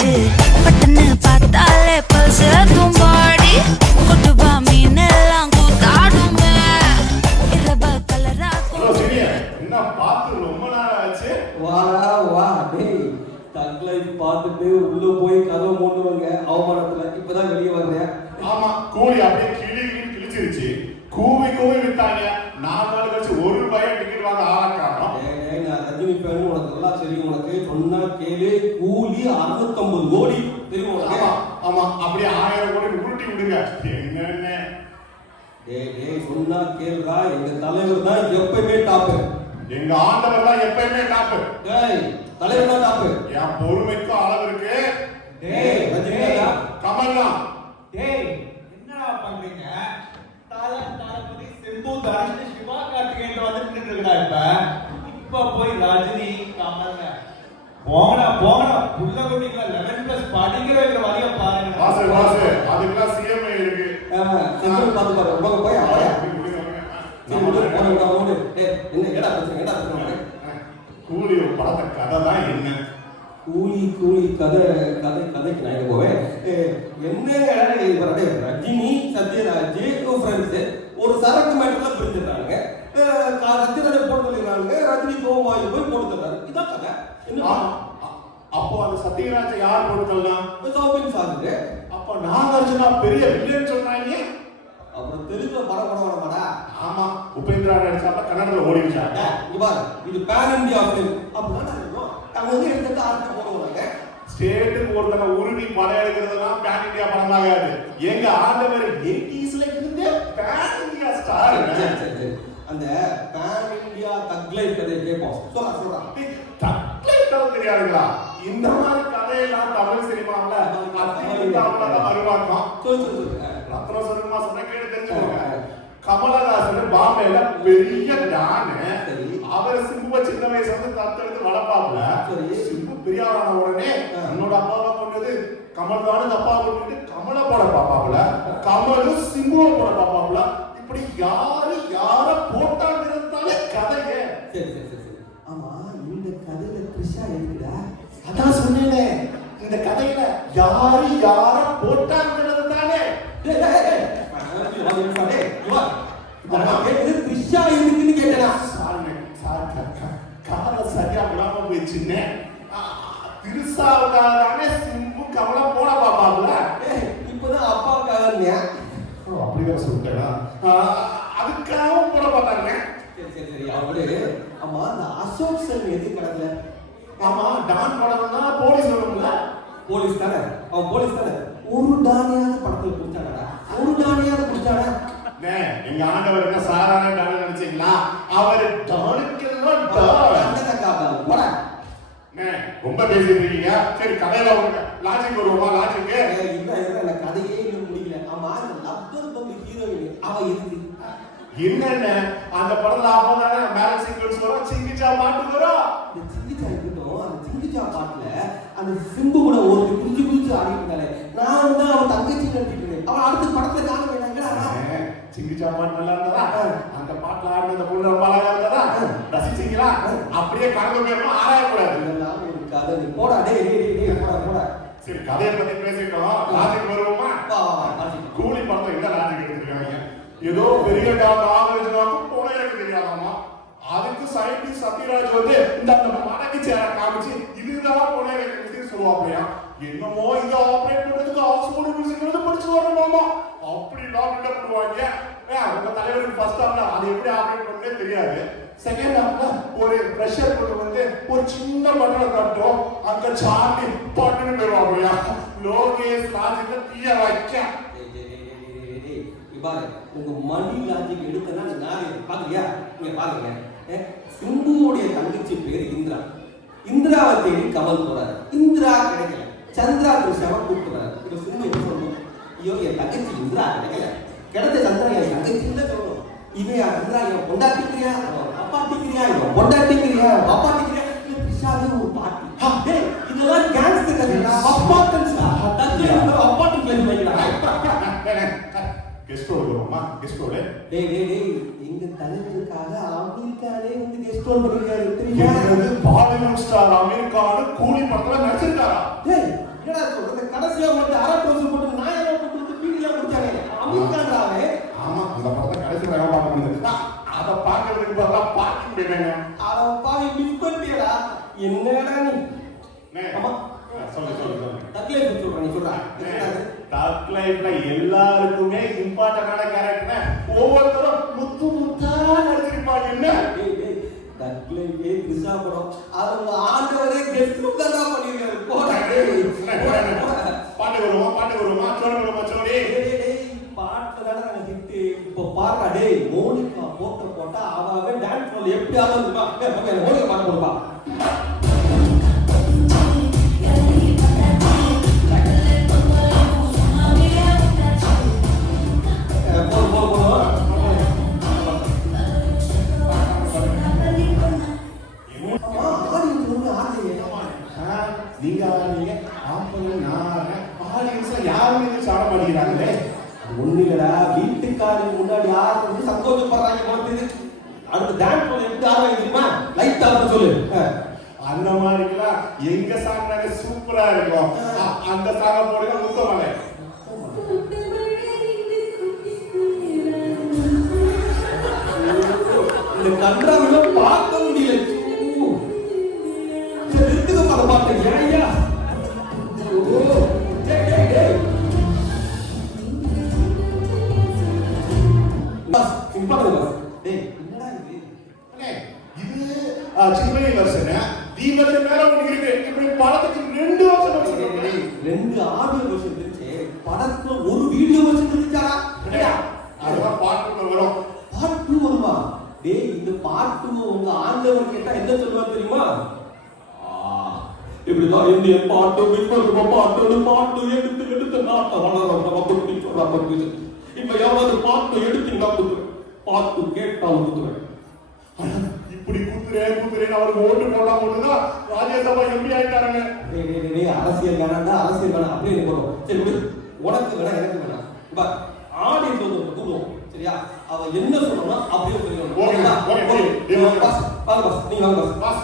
ஆச்சு பட்டன்னு பார்த்தாலே பல்ஸ் தும்பாடி கொட்டுபா மீன் எல்லாம் கூத்தாடுமே இரவ கலரா என்ன பார்த்து ரொம்ப நாள் ஆச்சு. வாடா வா டேய் தக் லைஃப் பார்த்துட்டு உள்ள போய் கதவை மூடுவாங்க அவமானத்துல இப்பதான் வெளியே வர்றேன். ஆமா கூலி அப்படியே கிழிச்சிருச்சு. கூவி வித்தாங்க. 4 நாள் கழிச்சு ₹1 டிக்கெட் வாங்க ஆரம்பிச்சாங்க. நான் ரஜினி ஃபேன் உனக்கு நல்லா தெரியும். உனக்கு சொன்னா கேளு கூலி 650 கோடி தெரியும். ஆமா அப்படியே 1000 கோடி உருட்டி விடுங்க. என்னன்னு டேய் சொன்னா கேளுடா. எங்க தலைவர் தான் எப்பவுமே டாப். எங்க ஆண்டவர் தான் எப்பவுமே டாப். டேய் தலைவர் தான் டாப். என் பொறுமைக்கு அளவு இருக்கு. டேய் ரஜினியா கமலா டேய் என்னடா பண்றீங்க? தாளபதி சிம்பு தனுஷ் சிவா கார்த்திகேயன் வந்து நின்னுட்டு இப்ப போய் ரஜினி கமல் போங்கடா புள்ள குட்டிங்களா 11+ படிக்கிற வரைய பாருங்க. வாசு அதுக்கெல்லாம் சிஎம்ஏ இருக்கு. சிம்பிள் பாத்து பாரு. உங்க போய் ஆயா என்ன ஏடா பிரச்சனை கூலி படத்தை கதை தான் என்ன? கூலி கதைக்கு நான் போவேன். என்னங்க ரஜினி சத்யராஜ் ஃப்ரெண்ட்ஸ் ஒரு சரக்கு மேட்டர்ல பிரிஞ்சிடறாங்க. சத்யராஜ் போட்டுறாங்க. ரஜினி கோவாயு போய் போட்டுறாரு. இதான் கதை. அப்போ அந்த சத்யராஜை யார் போட்டுக்கலாம்? சௌபின் சாகுது. அப்போ நாகார்ஜுனா பெரிய வில்லன் சொன்னாங்க. அப்புறம் தெலுங்குல படம் வரமாடா. ஆமா உபேந்திரா நடிச்சாப்ப கன்னடத்துல ஓடிச்சாங்க. இது பேன் இந்தியா ஃபிலிம் அப்படின்னா அவங்க வந்து எடுத்து ஆர்ட் போடுவாங்க. ஸ்டேட்டுக்கு ஒருத்தனை உருவி படம் எடுக்கிறதுலாம் பேன் இந்தியா படம் ஆகாது. எங்க ஆண்டவர் 80ஸ்ல இருந்து பேன் இந்தியா ஸ்டார். அந்த பேன் இந்தியா தக்லை கதையை கேட்போம். சொல்றா தக்லை கதை தெரியாதுங்களா? இந்த மாதிரி கதையெல்லாம் தமிழ் சினிமாவில் வருவாக்கம். ரத்ன சினிமா சொன்ன கேட்டு தெரிஞ்சுக்கோங்க. கமலஹாசன் பாம்பேல பெரிய டான். அவர் சிம்புவை சின்ன வயசுல இருந்து தத்தெடுத்து வளர்ப்பாப்புல. சிம்பு பெரியாரான உடனே என்னோட அப்பாவை கொண்டது கமல் தானு அப்பா கொண்டு கமலை போட பாப்பாப்புல. கமலும் சிம்புவை போட பாப்பாப்புல. இப்படி யார போட்டாங்கிறதாலே கதைங்க. சரி ஆமா இந்த கதையில த்ரிஷா இருக்குதா? அதான் சொன்னேனே இந்த கதையில யார போட்டாங்கிறது தானே. த்ரிஷா இருக்குன்னு கேட்டா கால சரியா விடாம போயிடுச்சுன்னு திருசாவுக்காக சிம்பு கமலை போட பாப்பாப்புல. இப்பதான் அப்பாவுக்காக அப்படிதான் சொல்லிட்டேன். அதுக்காகவும் போட பார்த்தாங்க. சரி அவரு ஆமா அந்த அசோக் செல்வன் எது கடக்கல? ஆமா டான் படம் தான் போலீஸ் வரும்ல. போலீஸ் தானே அவன் போலீஸ் தானே. ஒரு டானியாவது படத்துல பிடிச்சாடா. ஒரு டானியாவது பிடிச்சாடா. எங்க ஆண்டவர் என்ன சாதாரண டான் நினைச்சீங்களா? அவர் டானுக்கெல்லாம் போட ரொம்ப பேசிட்டு இருக்கீங்க. சரி கதையில உங்க லாஜிக் வருவோமா? லாஜிக் இல்ல கதையே இன்னும் முடிக்கல. ஆமா அந்த லப்பர் பந்து ஹீரோயின் அவ இருக்கு என்னென்ன அந்த படத்துல அப்பதானே மேரேஜ் சிங்கிள்ஸ் வரும். சிங்கிச்சா பாட்டு வரும். இந்த சிங்கிச்சா இருக்கட்டும். அந்த சிங்கிச்சா பாட்டுல அந்த சிம்பு கூட ஒரு குஞ்சு ஆடிட்டாலே நான் தான் அவன் தங்கச்சி நடிச்சிருக்கேன். அவன் அடுத்த படத்துல காண வேண்டாங்களா? சிங்கிச்சா பாட்டு நல்லா இருந்ததா? அந்த பாட்டுல ஆடின அந்த பொண்ணு ரொம்ப அழகா இருந்ததா? ரசிச்சீங்களா? அப்படியே கலந்து போயிடணும். ஆராயக்கூடாது. இதெல்லாம் ஒரு கதை. நீ போடா டேய் போடா. சரி கதையை பத்தி பேசிட்டோம். லாஜிக் வருவோமா? கூலி படத்தை என்ன லாஜிக் எடுத்துருக்காங்க? ஏதோ பெரிய நாகார்ஜுனாவுக்கு துணை எனக்கு தெரியாதாமா. அதுக்கு சயின்டிஸ்ட் சத்யராஜ் வந்து இந்த மடக்கு சேர காமிச்சு இதுதான் துணை எனக்கு சொல்லுவாப்லையா. என்னமோ இதை ஆப்ரேட் பண்றதுக்கு ஆக்ஸ்போர்ட் யூனிவர்சிட்டி படிச்சு வரணுமாமா. அப்படி டாக்டர் பண்ணுவாங்க. உங்க தலைவருக்கு ஃபர்ஸ்ட் ஹாஃப்ல அது எப்படி ஆப்ரேட் பண்ணே தெரியாது. செகண்ட் ஹாஃப்ல ஒரு பிரஷர் கொண்டு வந்து ஒரு சின்ன பட்டனை தட்டும். அங்க சார்லி பட்டுன்னு போயிடுவாப்லையா. லோகேஷ் லாஜிக்ல தீய வைக்க பாரு உங்க மணி லாஜிக் எடுத்தனா நான் பாக்குறியா? நீங்க பாருங்க. சிம்புவுடைய தங்கச்சி பேரு இந்திராவை தேடி கமல் போறாரு. இந்திரா கிடைக்கல. சந்திரா கிருஷ்ணாவை கூப்பிடுறாரு. இப்ப சிம்பு என்ன சொல்லணும்? ஐயோ என் தங்கச்சி இந்திரா கிடைச்ச சந்திரா என் தங்கச்சின்னு சொல்லணும். இவன் இந்திரா இவன் பொண்டாட்டிக்கிறியா அப்பாட்டிக்கிறியா இவன் பொண்டாட்டிக்கிறியா அப்பாட்டிக்கிறியா கிருஷ்ணாவே ஒரு பாட்டி. இதெல்லாம் கேன்சர் கதையா? அப்பாட்டன்ஸா அப்பாட்டு கிளைம் பண்ணிக்கலாம். கெஸ்ட் ரோல் வருமா? கெஸ்ட் ரோல் எங்க தலைவருக்காக அமெரிக்காலே வந்து கெஸ்ட் ரோல் பண்ணிருக்காரு. தெரியுமா? பாலிவுட் ஸ்டார் அமெரிக்கால கூலி படத்துல நடிச்சிருக்காரா? என்னடா சொல்றது கடைசியா மட்டும் அரை ட்ரவுசர் போட்டு நாயெல்லாம் போட்டு பீடிலாம் குடிச்சானே அமிர்தான்றாவே. ஆமா அந்த படத்தை கடைசி வரை பார்க்க முடியுது. அதை பார்க்கறதுக்கு பதிலா பார்க்கிங் போயிட்டாங்க. அட பாவி மிஸ் பண்ணிட்டியடா. என்னடா நீ? ஆமா சொல்லு சொல்லு சொல்லு. தக் லைஃப் சொல்றேன் நீ சொல்றா. தக் லைஃப்ல எல்லாருக்குமே இம்பார்ட்டன்டான கேரக்டர் ஒவ்வொருத்தரும் முத்து முத்தா நடிச்சிருப்பாங்க. என்ன தக் லைஃப் கிருஷ்ணா படம் அது ஆண்டவரே கெஸ்ட் தான் பண்ணிருக்காரு. போடா பாட்டு வருமா சோடி பாட்டுல நாங்க ஹிட். இப்போ பாருடா டேய் மோனிகா போட்டா அவவே டான்ஸ் பண்ணல எப்படி ஆகுதுமா? ஓகே மோனிகா பாட்டு போடுப்பா. நீங்க ஆடுறீங்க ஆம்பளை நான் ஆடியன்ஸ் யாருமே சாட மாட்டேங்கிறாங்களே. ஒண்ணுங்கடா வீட்டுக்காரங்க முன்னாடி யாரும் சந்தோஷப்படுறாங்க போட்டு அடுத்து டான்ஸ் பண்ண எப்படி ஆடுவாங்க தெரியுமா? லைட் ஆஃப் சொல்லு. அந்த மாதிரிலாம் எங்க சாங் சூப்பரா இருக்கும். அந்த சாங்க போடுங்க முத்தமலை. இந்த கன்றாவில பார்க்க முடியல. நிறுத்துக்க பட பாட்டு ஏய்யா. Bus important bus. டேய் என்னடா இது? அண்ணே இது சின்ன வெர்ஷன். தி வெர்ஷன் வேற ஒன்னு இருக்கு. இப்படி படத்துக்கு 2 வெர்ஷன் வச்சிருக்காங்க. 2 ஆடியோ வெர்ஷன் இருந்துச்சு. படத்துல ஒரு வீடியோ வெர்ஷன் இருந்துச்சாடா? இல்லையா? அதுதான் பாட்டுல வரும். பார்ட் 2 வருமா? டேய் இந்த பார்ட் 2 உங்க ஆண்டவர் கேட்டா என்ன சொல்வார் தெரியுமா? இப்படிதான் இந்திய பாட்டு விஸ்வரூப பாட்டு எடுத்து நாட்டை வளர்றோம் நமக்கு சொல்றாங்க. இப்ப எவ்வளவு பாட்டு எடுத்தீங்கன்னா பாட்டு கேட்டா கொடுத்துருவேன். இப்படி கூத்துறேன்னு அவருக்கு ஓட்டு போடாம ஒண்ணுதான் ராஜ்யசபா எம்பி ஆயிட்டாருங்க. அரசியல் வேணாண்டா அரசியல் வேணாம் அப்படின்னு போடுவோம். சரி விடு, உனக்கு வேணா எனக்கு வேணாம். பட் ஆடியன்ஸ் வந்து கூடுவோம் சரியா? அவ என்ன சொல்லணும் அப்படியே சொல்லணும். பஸ் வாங்க பஸ் நீ வாங்க பஸ் பாஸ்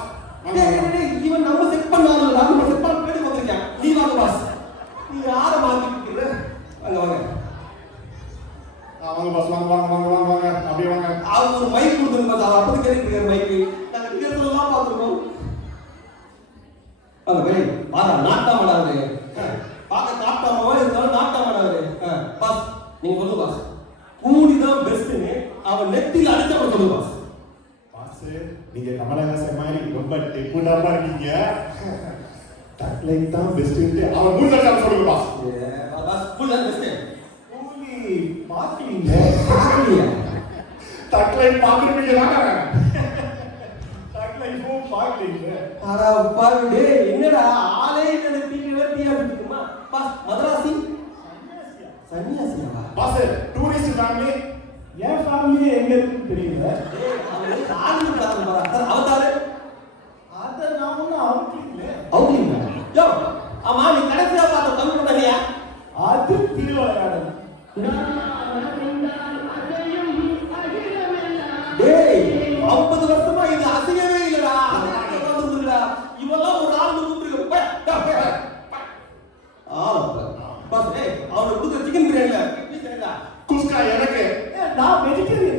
இவன் நம்ம செட் பண்ணாலும் நம்ம செட் பண்ண பேடி வந்திருக்கேன். நீ வாங்க பாஸ். நீ யார மாத்திக்கிற? வாங்க வாங்க வாங்க பாஸ் வாங்க அப்படியே வாங்க. அவங்க ஒரு மைக் கொடுத்துருங்க பாஸ். அவ அப்படி கேட்டுட்டு மைக் நாங்க டிக்கெட்லாம் பாத்துறோம். வாங்க பை பாரா நாட்டாமடாவே. பாக்க காட்டாமவா இருந்தாலும் நாட்டாமடாவே. பாஸ் நீங்க சொல்லுங்க பாஸ். கூடிதான் பெஸ்ட்னு அவன் நெத்தில அடிச்சவன் சொல்லுங்க பாஸ். நீங்க கமலஹாசன் மாதிரி ரொம்ப டெக்குடாப்பா இருக்கீங்க. தக் லைஃப் தான் பெஸ்ட். அவன் மூணு சொல்லுங்க பாஸ். பாஸ் ஃபுல் தான் பெஸ்ட். ஓலி பாத்தீங்க தக் லைஃப் பாக்குறீங்க தானே? தக் லைஃப் பாக்குறீங்க. அட பாருடே என்னடா ஆளே என்ன தீக்கிரட்டியா இருக்குமா? பாஸ் மதராசி சன்னியாசியா? Boss tourist family. என் ஃபேமிலி எங்க இருக்குன்னு தெரியல. அவரு ஆளு கிடாது பாரு. அவதாரு அத நான் ஒண்ணு அவுட்லிங்ல. அவுட்லிங்க. யோ ஆமா நீ கடைசியா பார்த்த தமிழ் படம்யா? அது திருவிளையாடல். டேய் 50 வருஷமா இது அசிங்கமே இல்லடா. அது வந்துடா. இவெல்லாம் ஒரு ஆள் கூப்பிடுங்க. பாஸ் டேய் அவனுக்கு கொடுத்த சிக்கன் பிரியாணில குஸ்கா எனக்கு. நான் வெஜிடேரியன்